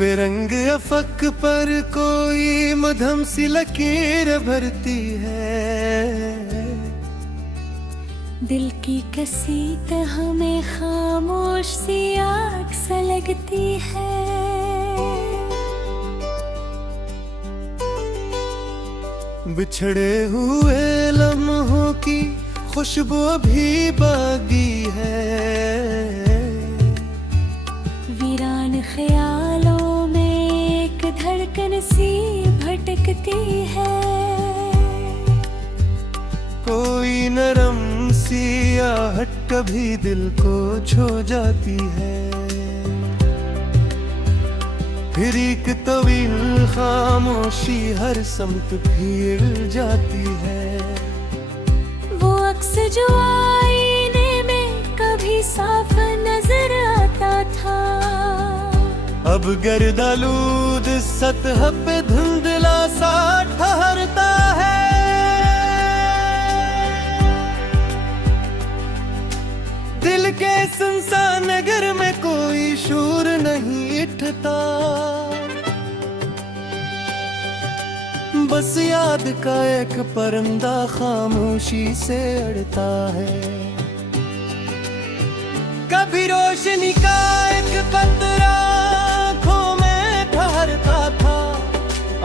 बेरंग अफक पर कोई मध्यम सी लकीर भरती है। दिल की कसी तह में खामोश सी आग सा लगती है। बिछड़े हुए लम्हों की खुशबू अभी बागी है। वीरान ख्यालों में एक धड़कन सी भटकती है। कोई नरम सी आहट कभी दिल को छू जाती है। फिर एक तवील खामोशी हर समत भीड़ जाती है। वो अक्स जो आईने में कभी साफ नजर आता था, अब गर्दालूद सतह पे धुंधला सा ठहरता है। दिल के सुनसान नगर में कोई शोर नहीं उठता, बस याद का एक परिंदा खामोशी से अड़ता है। कभी रोशनी का एक कतरा आँखों में ठहरता था,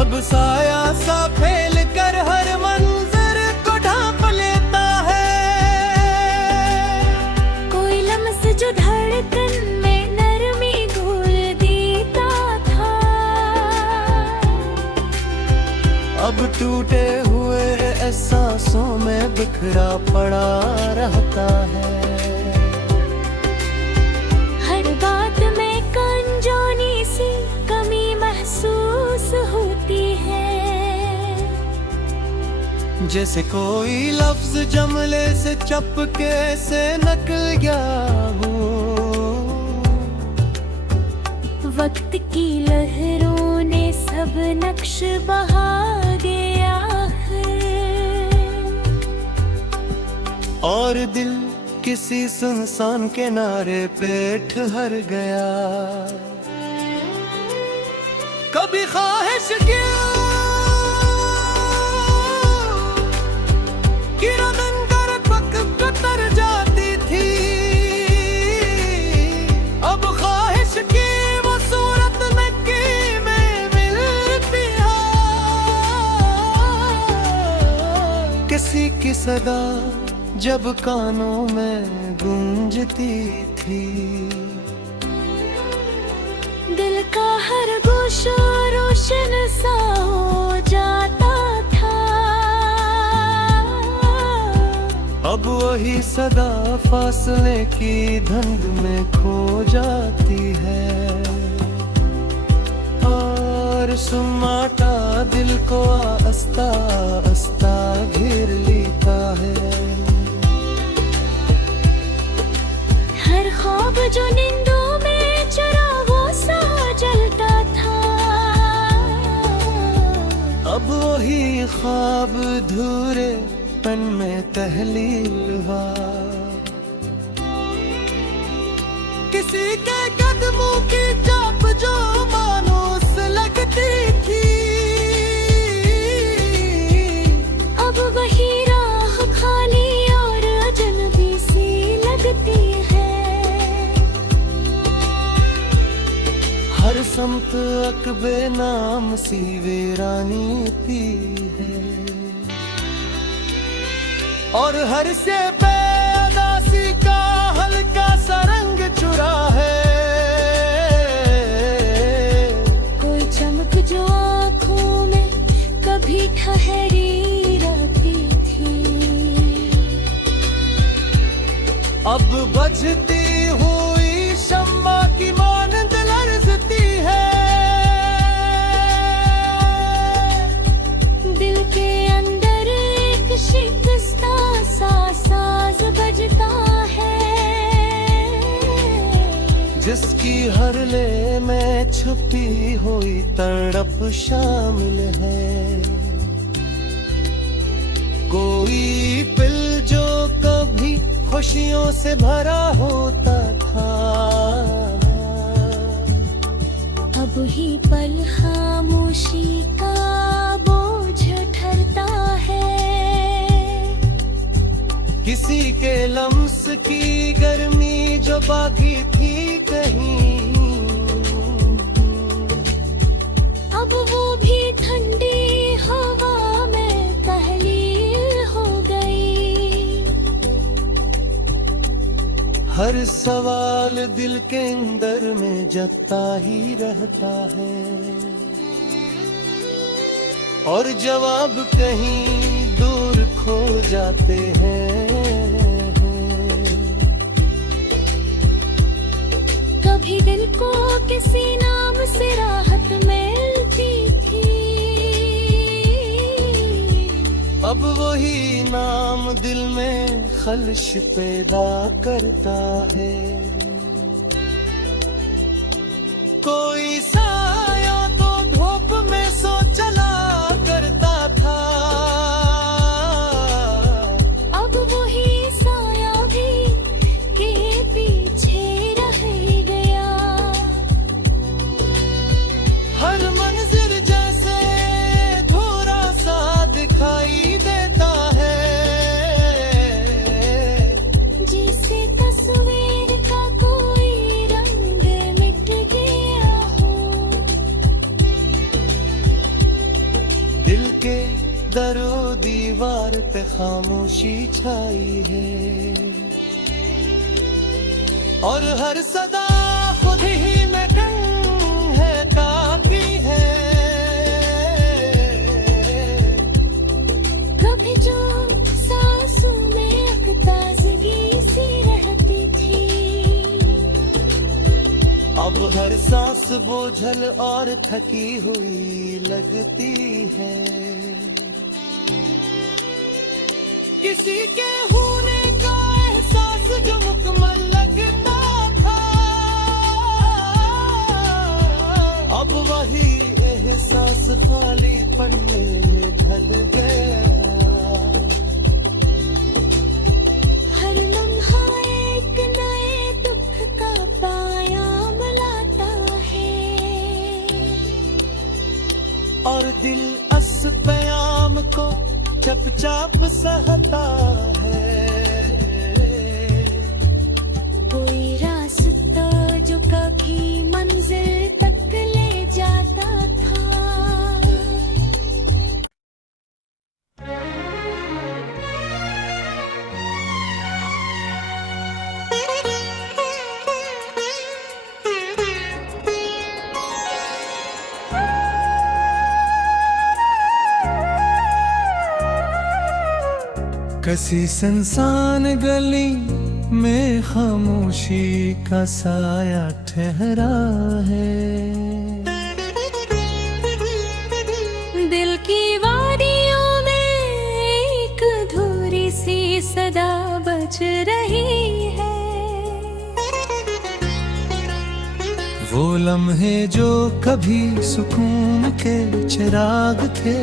अब साया सा फैल कर हर मंजर को ढांप लेता है। कोई लम्स जो धड़कन में नरमी घोल देता था, अब टूटे हुए एहसासों में बिखरा पड़ा रहता है। हर बात में कमजोरी सी कमी महसूस होती है। जैसे कोई लफ्ज जमले से चपके से निकल गया हो। वक्त की लहरों ने सब नक्श बहा गया और दिल किसी सुनसान किनारे पे ठहर गया। कभी ख्वाहिश की किरण पक कतर जाती थी, अब ख्वाहिश की वो सूरत नक्की में मिलती है। किसी की सदा जब कानों में गूंजती थी, दिल का हर गोशा रोशन सा हो जाता था। अब वही सदा फासले की धुंध में खो जाती है। और सुमाटा दिल को आस्ता आस्ता घेर लेता है। हर ख्वाब जो नींदों में चिरागों सा जलता था, अब वही ख्वाब धूरे पन में तहलील हुआ। किसी के कदमों की चाप जो मानूस लगती थी, अब वही राह खाली और अजनबी सी लगती है। हर समत अकबे नाम सी वीरानी पी है। और हर से बेअदासी का हल्का सा रंग चुरा है। कोई चमक जो आँखों में कभी ठहरी रहती थी, अब बजती हुई शम्मा की मानंद लरजती है। दिल के अंदर एक शिकस्ता सा साज बजता है, जिसकी हर ले में छुपी हुई तड़प शामिल है। कोई पिल जो कभी खुशियों से भरा होता था, अब ही पल खामोशी का बोझ ठहरता है। किसी के लम्स की गर्मी जो बागी थी कहीं, अब वो भी ठंडी हवा में तहलील हो गई। हर सवाल दिल के अंदर में जगता ही रहता है, और जवाब कहीं दूर खो जाते हैं। कभी दिल को किसी नाम से राहत मिलती थी, अब वही नाम दिल में खलश पैदा करता है। कोई साया तो धूप में सो चला करता था, अब वही साया भी के पीछे रह गया। हर मंजिर जैसे धूरा सा दिखाई देता है, जैसे तस्वीर का कोई रंग मिट गया हो। दिल के दरो दीवार पे खामोशी छाई है, और हर सदा खुद ही में टंग है काफी है। कभी जो सांसों में एक ताजगी सी रहती थी, अब हर सांस बोझल और थकी हुई लगती है। किसी के होने का एहसास जो मुकम्मल लगता था, अब वही एहसास खाली पन्ने में ढल गया। हर लम्हा एक नए दुख का पायाम लाता है, और दिल अस प्याम को चपचाप सहता है। कोई रास्ता जो कभी मंजिल तक ले जाता था। कसी सुनसान गली में खामोशी का साया ठहरा है, दिल की वादियों में एक अधूरी सी सदा बज रही है। वो लम्हे जो कभी सुकून के चिराग थे,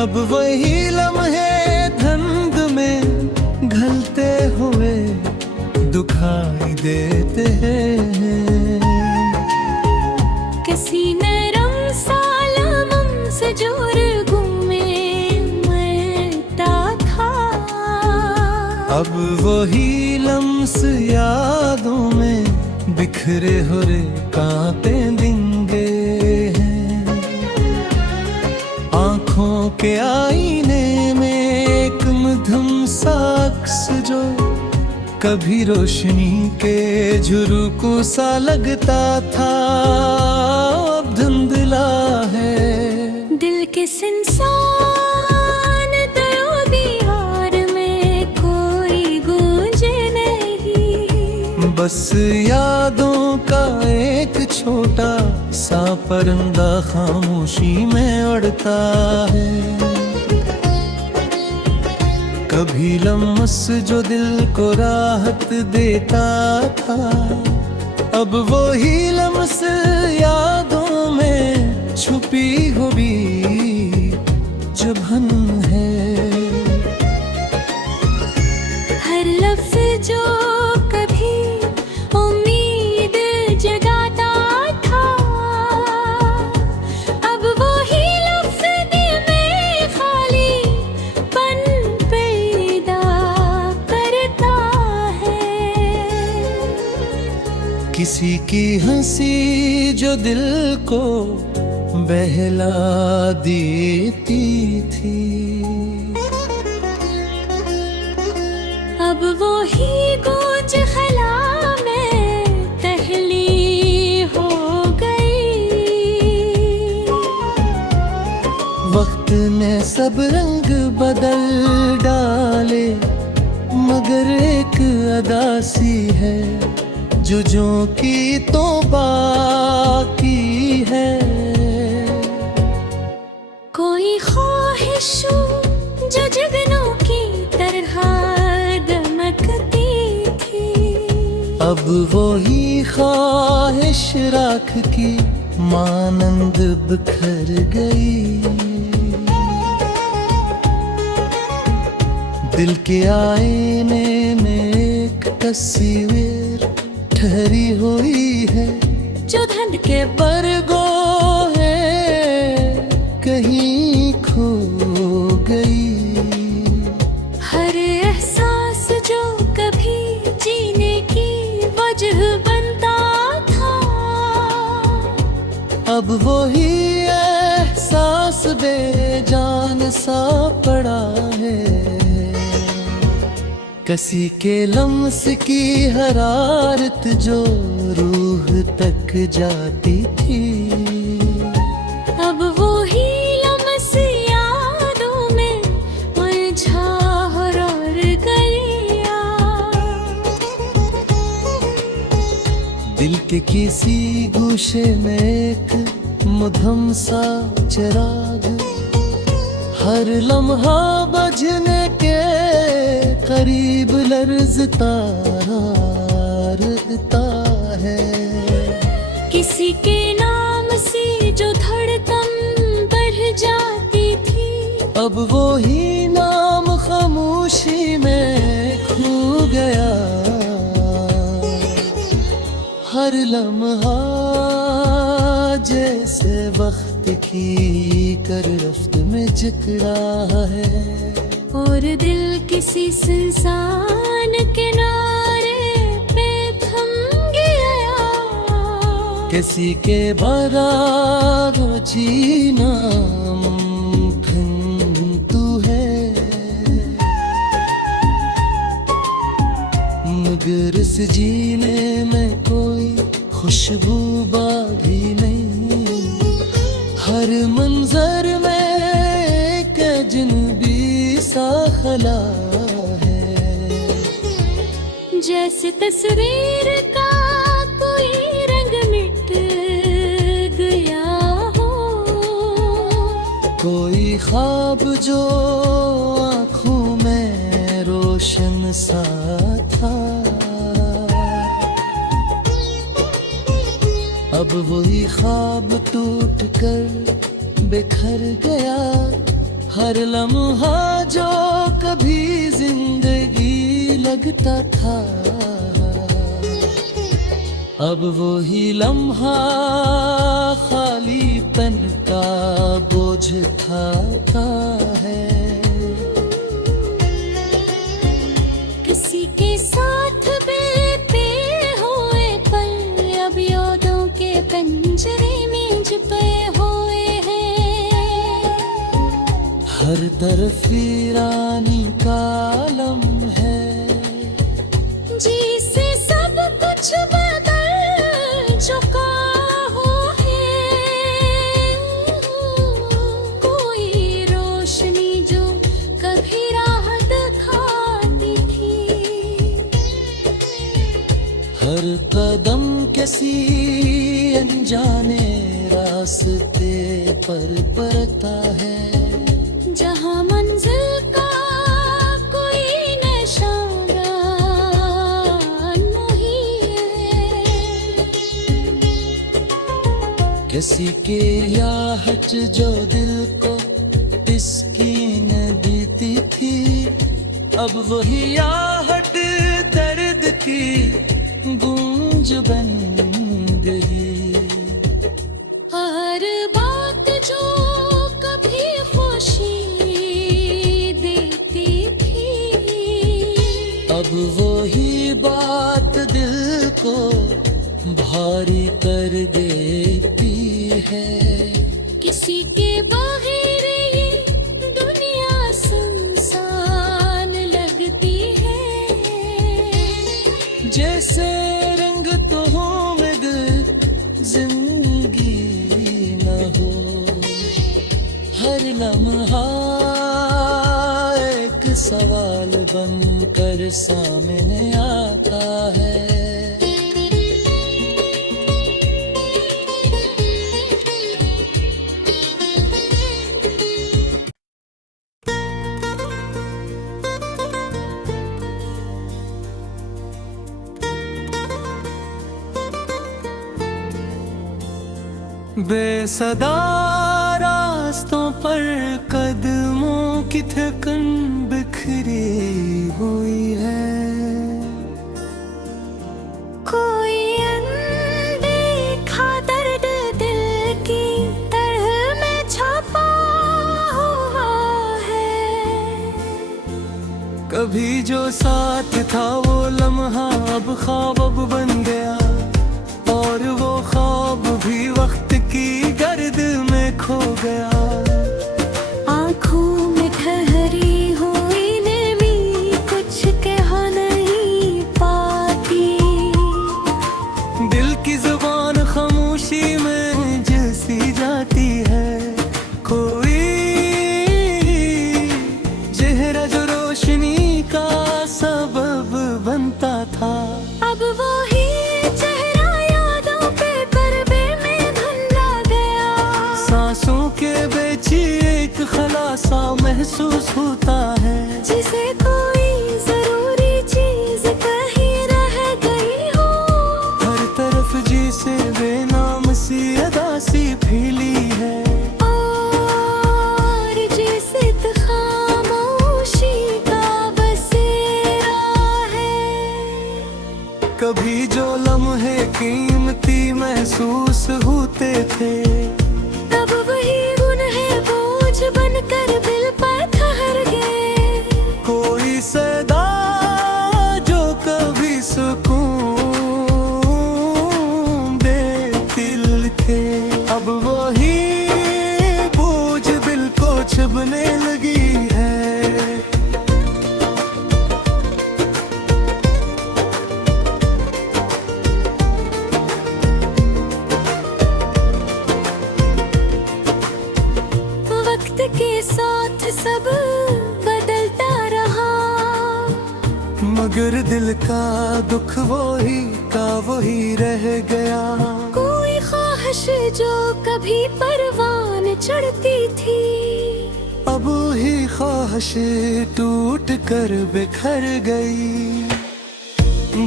अब वही लम्हे धुंध में घलते हुए दुखाई देते हैं। किसी नरम सालम से जोर में मरता था, अब वही लम्स यादों में बिखरे हुए कांपे दिंगे हैं। आँखों के आईने में एक मधुम साक्ष जो कभी रोशनी के झुरुकू सा लगता था, अब धुंधला है। दिल के इंसान दरो दीवार में कोई गूंज नहीं, बस यादों का एक छोटा सा परिंदा खामोशी में उड़ता है। कभी लम्स जो दिल को राहत देता था, अब वो ही लम्स यादों में छुपी हुई जबन है। हर लफ्ज जो कभी उम्मीद जगाता था, किसी की हंसी जो दिल को बहला देती थी, अब वो ही गूंज खला में पहली हो गई। वक्त ने सब रंग बदल डाले, मगर एक अदा सी है जो की तो बाकी है। कोई ख्वाहिश जो जुगनू की तरह दमकती थी, अब वो ही ख्वाहिश राख की मानंद बिखर गई। दिल के आईने में एक तस्वीर ठहरी हुई है, जो धन के बरगों है कहीं खो गई। हर एहसास जो कभी जीने की वजह बनता था, अब वही एहसास बेजान सा पड़ा है। कसी के लम्स की हरारत जो रूह तक जाती थी, अब वो ही लम्स यादों में मुरझा और गया। दिल के किसी गोशे में एक मधुम सा चिराग हर लम्हा बजने के करीब लर्जता है। किसी के नाम से जो धड़कन बढ़ जाती थी, अब वो ही नाम खामोशी में खो गया। हर लम्हा जैसे वक्त की कर रफ्त में जकड़ा है, और दिल किसी सुनसान किनारे पे थम गया। किसी के बराबर जीना मुमकिन तू है, मगर इस जीने में कोई खुशबू बागी नहीं। हर मंजर में एक अजनबी सा खला है, जैसे तस्वीर का कोई रंग मिट गया हो, कोई ख्वाब जो आँखों में रोशन सा था, अब वही ख्वाब टूट कर बिखर गया। हर लम्हा जो कभी जिंदगी लगता था, अब वही लम्हा खालीपन का बोझ उठाता है। किसी के साथ बेटे हुए पल अब यादों के पंजरे में छुपे हुए हैं। हर तरफ वीरानी का आलम है, जिसे सब कुछ बदल चुका हो है। कोई रोशनी जो कभी राह दिखाती थी, हर कदम किसी अनजाने रास्ते पर बढ़ता है। जहाँ मंजिल का कोई निशाना नहीं है। किसी के आहट जो दिल को तस्कीन देती थी, अब वही आहट दर्द की गूंज बन गई। हर बात जो कभी खुशी देती थी, अब वही बात दिल को तन्हा एक सवाल बनकर सामने आता है। बेसदा रास्तों पर कदमों की थकन बिखरी हुई है। कोई अनदेखा दर्द दिल की तरह में छपा हुआ है। कभी जो साथ था वो लम्हा अब ख्वाब बन गया, और वो ख्वाब भी वक्त की गर्द में खो गया। आँखों में ठहरी हुई नमी कुछ कह नहीं पाती। दिल की जुबान खामोशी में जैसी जाती है। कोई चेहरा जो रोशनी का सबब बनता था, अब वो ही चेहरा यादों पे पर्दे में धुंधला गया। सांसों के बेची एक खलासा महसूस होता है, जिसे कोई जरूरी चीज कहीं रह गई हो। हर तरफ जिसे बेनाम सी अदा सी फैली है, और जिसे खामोशी का बसेरा है। कभी जो लम्हे कीमती महसूस होते थे, तब वही गुनहे बोझ बनकर दिल पर ठहर गए। कोई सदा जो कभी सुकून दे दिल थे, अब वही बोझ दिल को छुभने लगी है। वक्त के साथ सब बदलता रहा, मगर दिल का दुख वही का वही रह गया। कोई ख्वाहिश जो कभी परवान चढ़ती थी, अब ही ख्वाहिश टूट कर बिखर गई।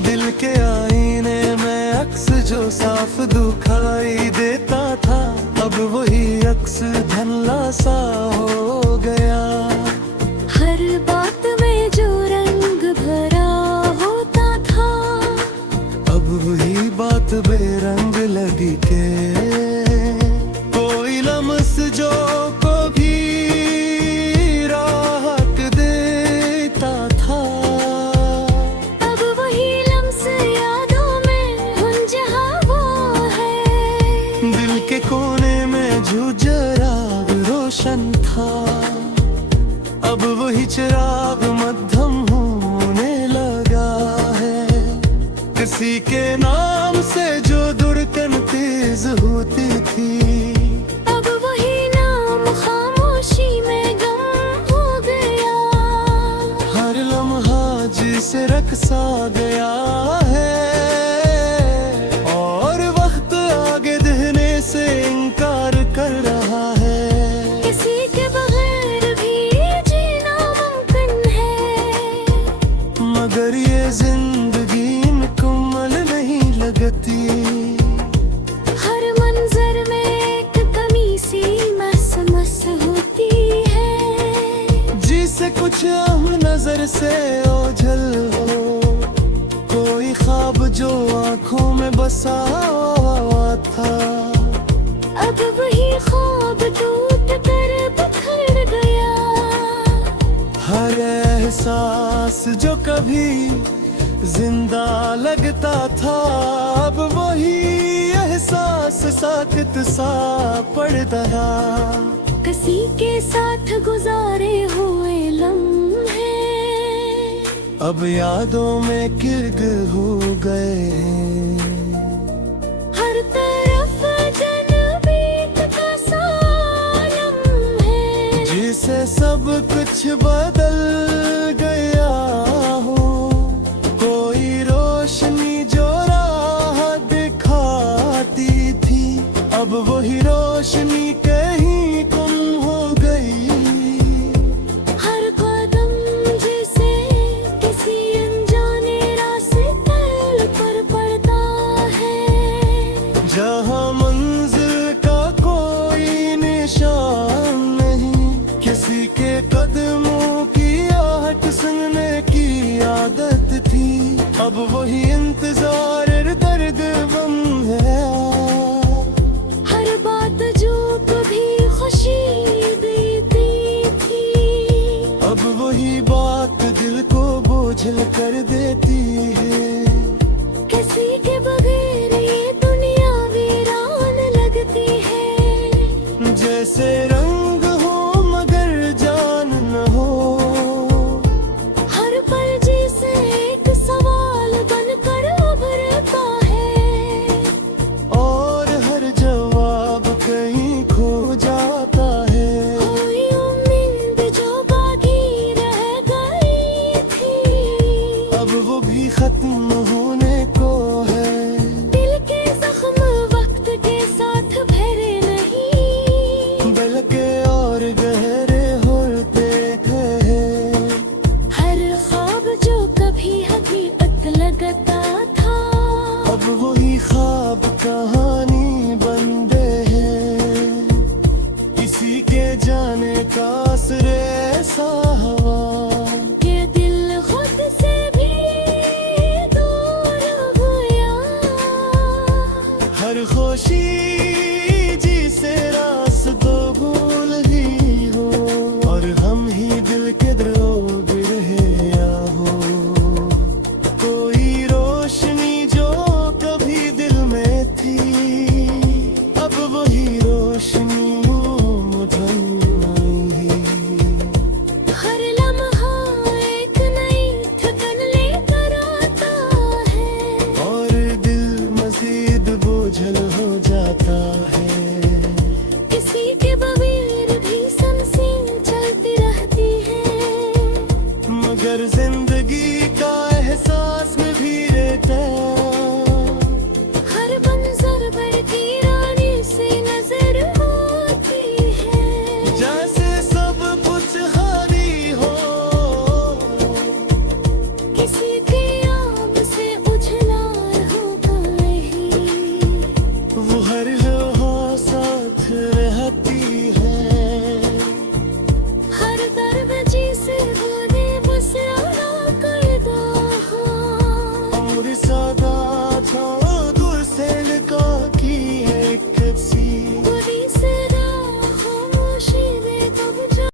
दिल के आईने में अक्स जो साफ दुखाई देता था, अब वही अक्स धुंधला सा हो गया। हर बात में जो रंग भरा होता था, अब वही बात बेरंग लगी के। कोई लम्स जो को भी राहत देता था, अब वही लम्स यादों में उलझा वो है। दिल के कोने में जो चिराग रोशन था, अब वही चिराग मध्यम होने लगा है। किसी के नाम से जो धड़कन तेज होती थी, अब वही नाम खामोशी में गम हो गया। हर लम्हा जिसे रक्सा गया है, और वक्त आगे देने से इनकार कर रहा है। किसी के बगैर भी जीना मुमकिन है, मगर ये जिंदगी मुकम्मल नहीं लगती। हर मंजर में एक कमी सी मस होती है। जिसे कुछ अहम नजर से ओझल हो, कोई ख्वाब जो आंखों में बसा हुआ था, अब वही ख्वाब टूट कर बिखर गया। हर एहसास जो कभी जिंदा लगता था, अब वही एहसास साकित सा पड़ता रहा। किसी के साथ गुजारे हुए लम्हे अब यादों में किरग हो गए। हर तरफ जनबीत का सालम है, जिस सब कुछ बदल गया हूँ। कोई रोशनी जो राह दिखाती थी, अब वही रोशनी कहीं गुम हो गई। हर कदम जैसे किसी अनजाने रास्ते पर पड़ता है, जहाँ मंजिल का कोई निशान नहीं, किसी के कदमों की आहट सुनने की आदत थी, अब वही इंतजार दर्द बन है। हर बात जो कभी खुशी देती थी, अब वही बात दिल को बोझल कर देती है। किसी के बगैर ये दुनिया वीरान लगती है। जैसे रंग हो मगर जान न हो, हर पल जैसे एक सवाल बनकर उभरता है, और हर जवाब कहीं खो जाता है। कोई उम्मीद जो बाकी रह गई थी, अब वो भी खत्म होने को है। दिल के जख्म वक्त के साथ भरे नहीं, बल्कि और गहरे होते हैं। हर ख्वाब जो कभी हकीकत लगता था, अब वही ख्वाब कहानी बंदे हैं। इसी के जाने का असर ऐसा